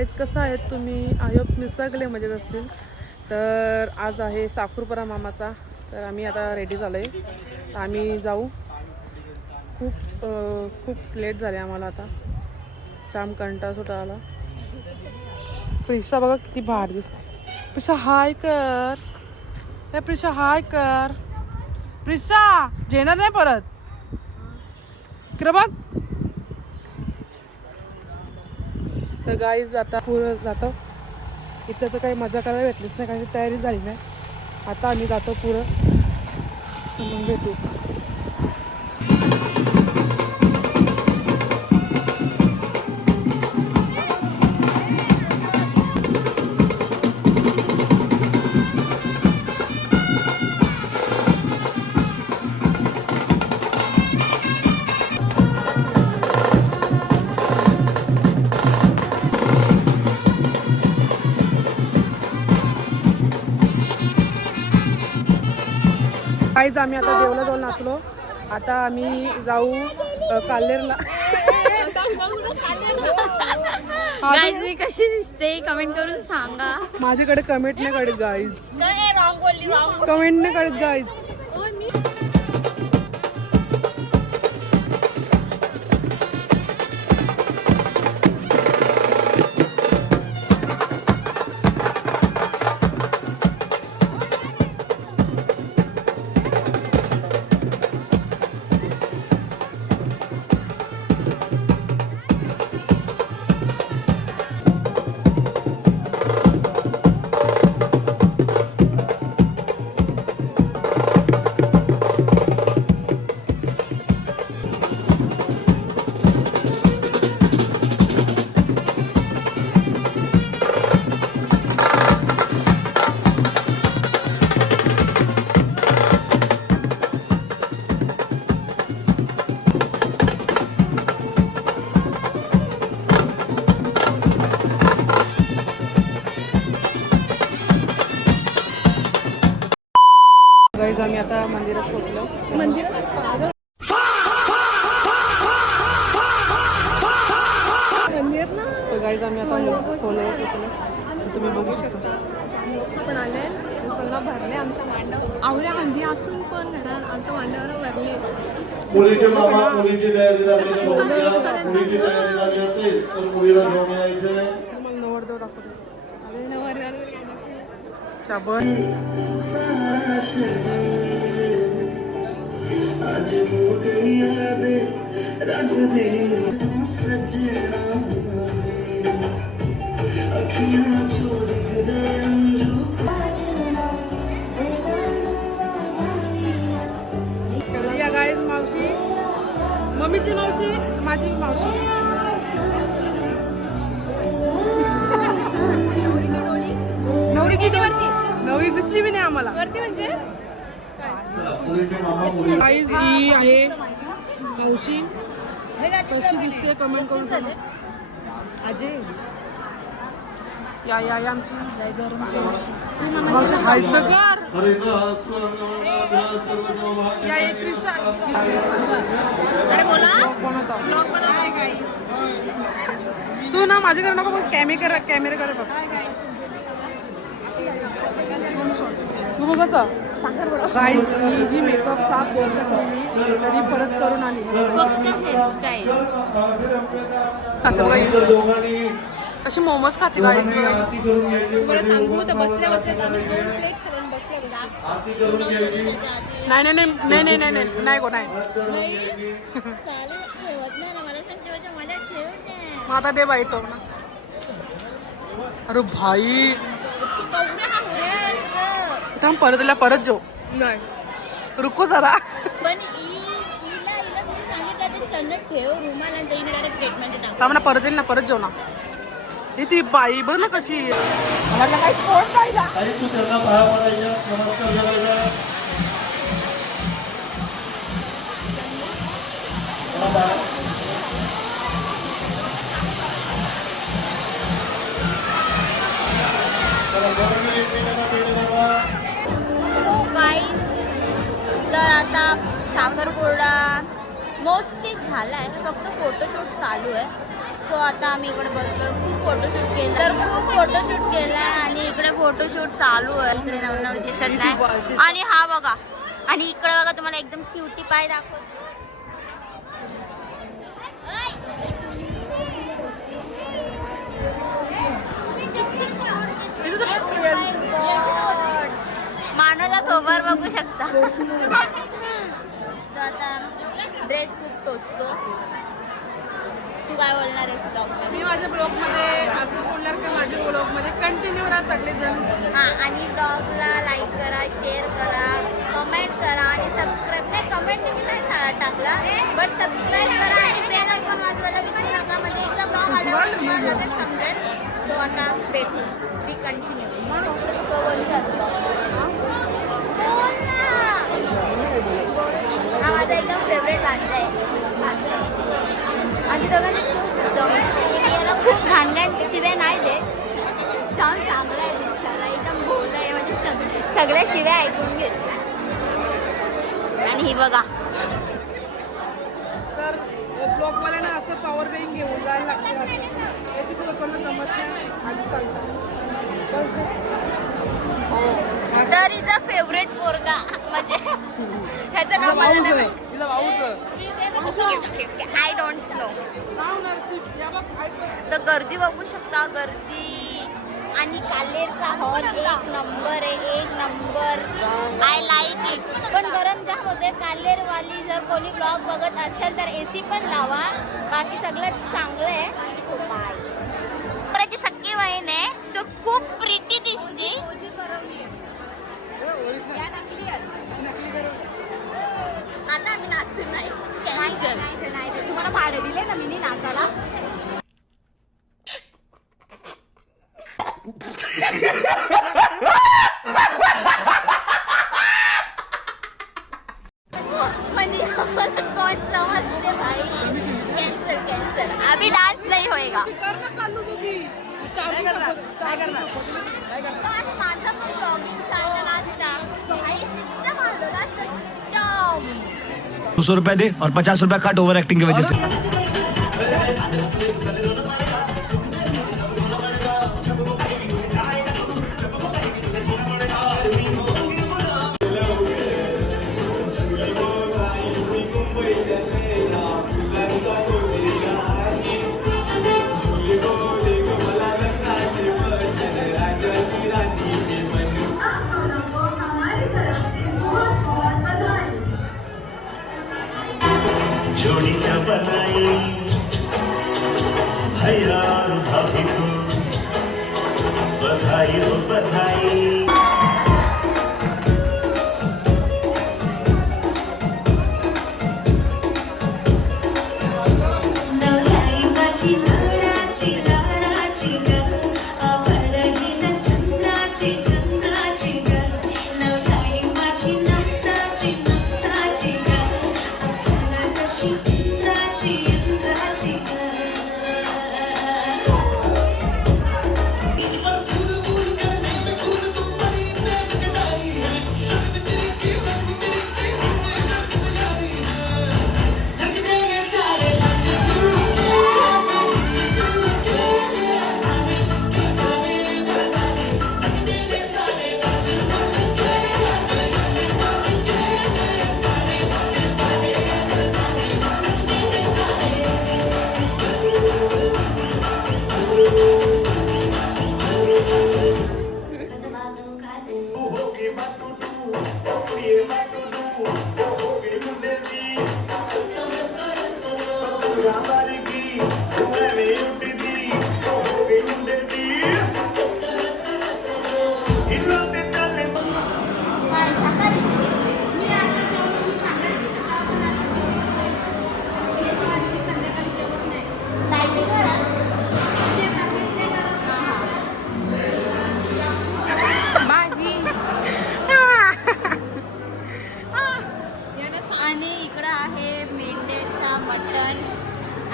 Guys, कसं आहेत तुम्ही? आय होप मी सगळे मजेत असतील. तर आज आहे साखरपुडा मामाचा. तर आम्ही आता रेडी झालो आहे. तर आम्ही जाऊ. खूप लेट झाले आम्हाला आता. जाम कंटाळा सुद्धा आला. प्रिशा बघा किती भारी दिसते. प्रिशा हाय कर. हे प्रिशा हाय कर. प्रिशा जेणार नाही परत. इकडं बघ. तर गाईज आता पुढं जातो. इथं तर काही मजा करायला भेटलीच नाही, कारण तयारी झाली नाही. आता आम्ही जातो पुढं, मग भेटू. गाईज आम्ही आता देवला जाऊन नाचलो. आता आम्ही जाऊ काल्हेरला. गाईज कशी दिसते कमेंट करून सांगा. माझ्याकडे कमेंट नाही करत गाईज. कमेंट नाही करत गाईज. गाईज आम्ही आता मंदिरात पोहोचलो. सो गाईज आम्ही आता पोहोचलो. तुम्ही बघू शकता. पण आले सगळं भरले आमचा मांडव. आवऱ्या हल्दी असून पण घरात आमच्या मांडवावर भरले. मुलीचे मामा मुलीची तयारी झाली असेल तर मुलीला घेऊन यायचंय. मग नवरदेव दाखवतो. आज हो गई यादें रख दे सजना अखियां छोड़ दे अंजू. या गाईज मावशी, मम्मीची मावशी, माझी मावशी. नवरीची वरती नवरी दिसली बी नाही आम्हाला वरती. म्हणजे गाईज ही आहे मावशी. कशी दिसते कमेंट करून सांगा. अजय या आमची मावशी हाय तर कर. या एक प्रिशा. अरे बोला कोण होता ब्लॉग बनवलाय. तू ना माझ्याकडे नको बघ. कॅमेरे करे बघ. तू बघाचा गाईज ही जी मेकअप साफ बोलली तरी परत करून आली. फक्त हेअरस्टाईल. अशी मोमोज खाते गाईज. मला सांगू तर बसल्या आम्ही 2 प्लेट खाल्लं बसल्या. नाही गो नाही. मग आता दे बाई तो ना. अरे भाई थांब परत जाऊ. नाही रुको जरा. पण हिला मी सांगितलं ते चणट ठेव रुमाल आणि त्याने डायरेक्ट ट्रीटमेंट टाक. थांब ना परत येईल ना. परत जाऊ ना. ती बाई बघ ना कशी. मला काही स्पोर्ट पाहिला. तू त्यांना पाया पडायच्या नमस्कार करायचा. तर आता साखरपुडा मोस्टली झाला आहे. फक्त फोटोशूट चालू आहे. सो आता आम्ही इकडे बसलो, खूप फोटोशूट केलं तर खूप फोटोशूट केलाय आणि इकडे फोटोशूट चालू आहे. इकडे नवनवरी दिसत नाही आणि हा बघा आणि इकडे बघा तुम्हाला एकदम क्युटी पाय दाखवतो. मानवला थोबार बघू शकता. आता ड्रेस खूप टोचतो. तू काय बोलणार आहेस ब्लॉगमध्ये? मी माझ्या ब्लॉगमध्ये असंच बोलणार की माझ्या ब्लॉगमध्ये कंटिन्यू राहा सगळेजण. हां आणि ब्लॉगला लाईक करा, शेअर करा, कमेंट करा आणि सबस्क्राईब नाही, कमेंट मी नाही टाकला बट सबस्क्राईब करा आणि बेल आयकॉन वाजवायला विसरू नका, म्हणजे एकदा ब्लॉग आल्यावर तुम्हाला लगेच समजेल. सो आता भेटू, वी कंटिन्यू. तू बोलतो हा माझा एकदम फेवरेट वाजता आहे. आणि दोघांनी खूप जमते, खूप घाणघाण शिव्या नाही दे, जाऊन चांगला आहे बिचारा, एकदम बोलला आहे, म्हणजे सगळ्या शिव्या ऐकून घेत. आणि ही बघा तर ब्लॉगवाल्याने असं पॉवर बँक घेऊन जायला लागतं, याची लोकांना जमत नाही आणि चालतं. हो तर इज अ फेवरेट पोरगा, म्हणजे ह्याचं नाव मला नाही माहिती. I don't know. तर गर्दी बघू शकता, गर्दी आणि कालेरचा हॉल एक नंबर आहे, एक नंबर. I like it. पण गरम जाम होते. कालेरवाली जर कोणी ब्लॉग बघत असेल तर AC पण लावा, बाकी सगळं चांगलं आहे. त्याची सख्खी बहीण आहे, सो खूप प्रिटी दिसते. आता आम्ही नाचू नाही, तुम्हाला भाडे दिले ना मी नाचायला. म्हणजे आम्हाला कोण समजते भाई. कॅन्सर अभी डान्स नहीं होएगा. माझा पण ब्लॉगिंग चॅनल असता, आई सिस्टम आलो ना, सिस्टम 200 रुपया दे और 50 रुपया काट ओवर एक्टिंग की वजह से. जोड़ी क्या बनाई है यार भाभी को, बधाई हो बधाई. नवलाई माझी लाडाची लाडाची ग, आवड हिला चंद्राची चंद्राची ग. नवलाई माझी नवसाची नवसाची ग, अप्सरा जशी इंद्राची इंद्राची ग.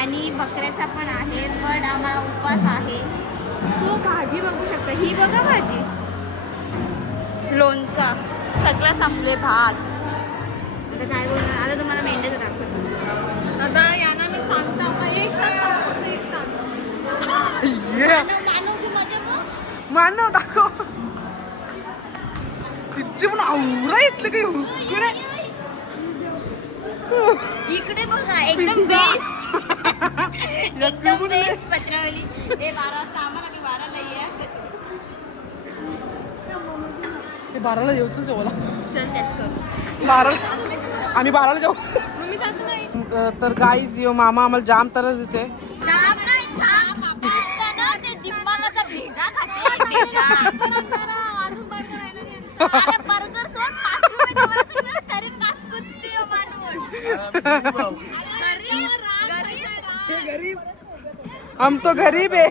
आणि बकऱ्याचा पण आहे, पण आम्हाला उपवास आहे. तो भाजी बघू शकता, ही बघा भाजी, लोणचा, सगळं संपले, भात. आता काय बोलणार, आता तुम्हाला मेंढ्याचं दाखवतो. आता यांना मी सांगता का 1 तास, फक्त 1 तास मानवची मजा बघ. मानव दाखव तिची पण आवरा इथलं काही हुकूर इकडे बघा एकदम बेस्ट एकदम बेस्ट पत्रावली. हे 12 वाजता आम्हाला काही 12ला ये. ते 12ला जेवतो जेवला चल त्याच करू. 12 आम्ही 12ला जेवू. मम्मी तसं नाही. तर गाईज यो मामा आम्हाला जाम तरच देते. जाम नाही जाम असताना ते दिमागाचा भेजा खाते भेजा. अजून बर्गर आहे ना त्यांचं. अरे बर्गर सोड 5 रुपये वरचं मिळत तरी काचकुचते हो माणूस. गरीब हम तो गरीब आहे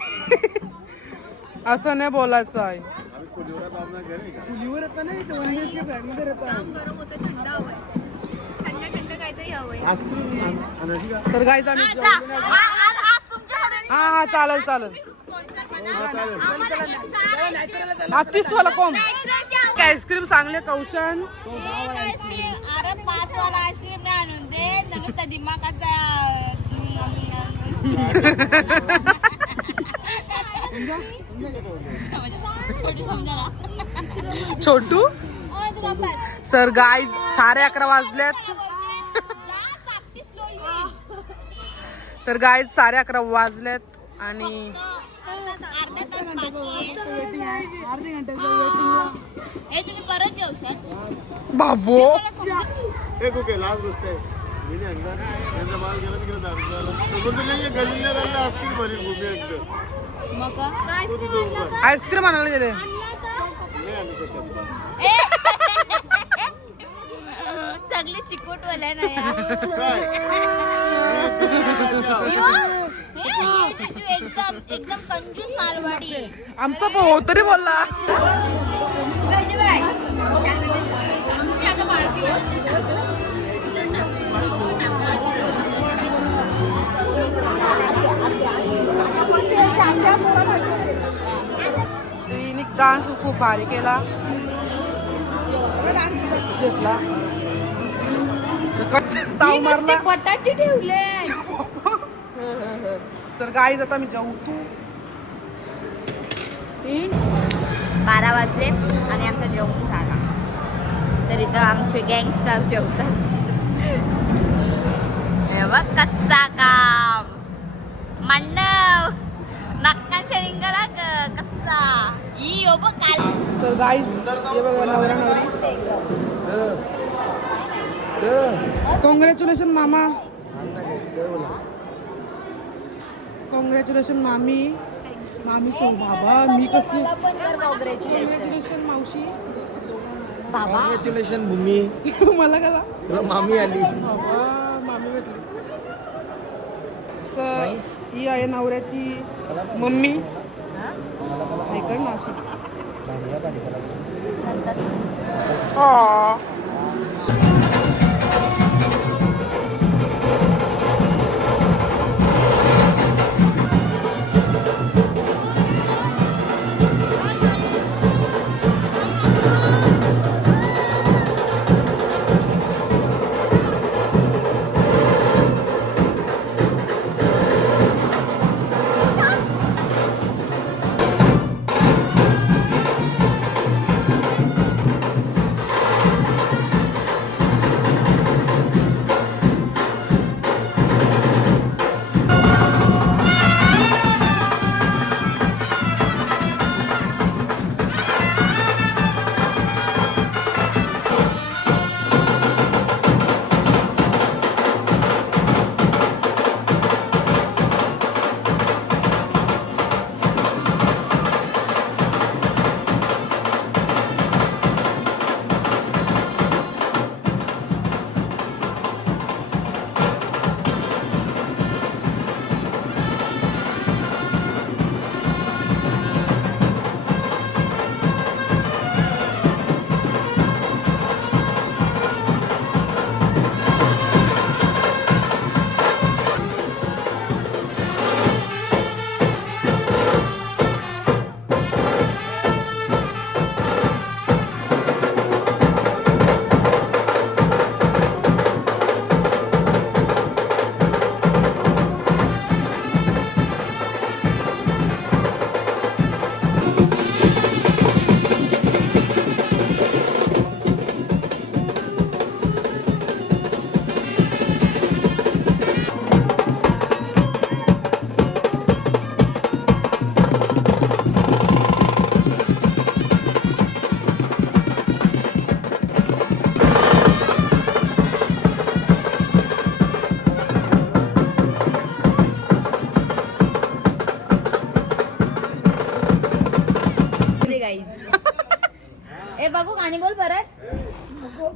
असं नाही बोलायचं आहे. जाम गरम होतं, थंड हवंय. थंड थंड काहीतरी हवंय. तर गाईज आम्ही आज तुमच्याकडे हा हा चालेल चालेल. स्पॉन्सर बना. आम्हाला एक 4 आईस्क्रीम. हा 30 वाला कोण आईस्क्रीमची आईस्क्रीम चांगले कौशन. एक आईस्क्रीम. अरे 5 वाला आईस्क्रीम नाही आणून दे. नुसता दिमागाचा छोटी समजा ना. छोटू सर गाईज 11:30 वाजलेत. तर गाईज 11:30 वाजलेत आणि अर्धा तास बाकी आहे. हे तुम्ही परत येऊ शकता. बाबो एक ओके लास्ट गोष्ट आहे मी अंदर यांचा माल गेला तिकडे दारूला तो नाही गल्लीला झाला आस्किन भरी भूमी एकदम मग काय आईस्क्रीम आणायला गेले. नाही आलं शकत. सगळे चिकोटवाले ना यार. काय एकदम एकदम कंजूस मालवाडी आहे. आमचा भाऊ तरी बोलला. तिने डान्स खूप भारी केला घेतला ताव मारला. बटाटे ठेवले. तर गाईज आता मी जाऊ तू 12 वाजले आणि आमचा जेवण झाला. तर इथं आमचे गँगस्टर जेवतात. हे बघ कसा काम मांडव नक्काच्या रिंगाला कसा ही यो बघ काल. तर गाईज हे बघा नवरा नवरी. कॉंग्रॅच्युलेशन मामा. कॉंग्रॅच्युलेशन मामी. मामी सो बाबा मी कसली कॉंग्रॅच्युलेशन मावशी. कॉंग्रॅच्युलेशन भूमी मला कला तुला मामी आली. बाबा मामी भेटली. सर ही आहे नवऱ्याची मम्मी. ऐकड ना अशी. हा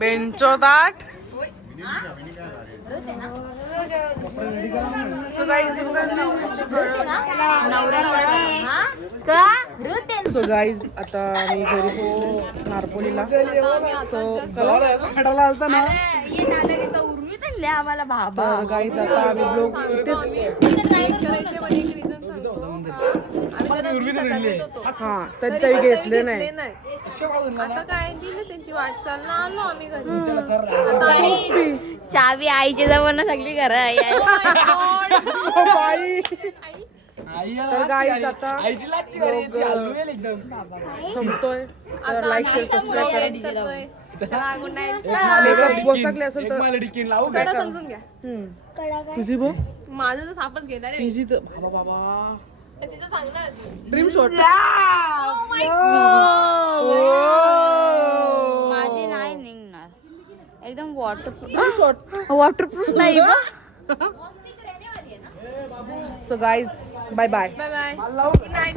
बेंचो ताट सो गाईज सो गाईज आता आम्ही घरी पोहोचलो नारपोलीला. झाडाला आलता ना आम्हाला बाबा तर गाईज आता आम्ही ब्लॉग इथेच करायचे मध्ये एक रिझन सांगतो का आम्ही त्याला 20,000 देत होतो हा तरी त्यांच्याही पण घेतले त्यांनी नाही. आता काय दिले त्यांची वाटचाल ना आलो आम्ही घरी. आता आम्ही चावी आईची जवळ सगळी घर बाई. तर गाईज आता संपतोय. तर लाईक शेअर सबस्क्राईब करा. एंड करतोय. चला गुड नाईट. मेकअप बसकले असेल तर कडा समजून घ्या. तुझी बो माझं तर सापच गेला रे. तुझी तर बाबा बाबा तिचं सांग ना अजून. Dream shot. माझी नाही निघणार एकदम वॉटरप्रूफ शॉट. वॉटरप्रूफ नाही so guys bye bye. Bye bye. Good night.